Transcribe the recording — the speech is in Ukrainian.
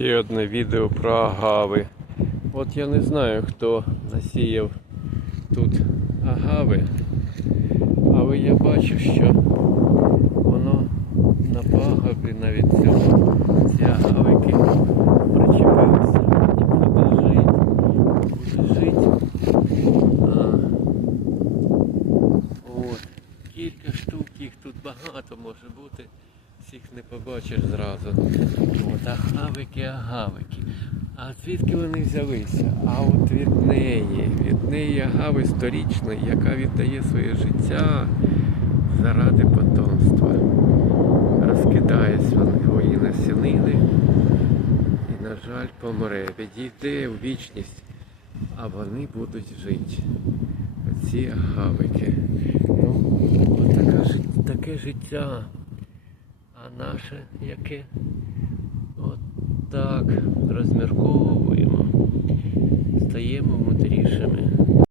Ще одне відео про агави. От я не знаю, хто насіяв тут агави, але я бачу, що воно на пагорбі навіть цього ці агавики причепилися. Буде жити, буде жити. А, от, кілька штук, їх тут багато може бути. Всіх не побачиш зразу. От агавики, агавики. А звідки вони взялися? А от від неї, від неї агави сторічної, яка віддає своє життя заради потомства. Розкидає свої насінини і, на жаль, помре. Відійде у вічність, а вони будуть жити. Оці агавики. Ну, от таке життя. А наше яке? От так розмірковуємо. Стаємо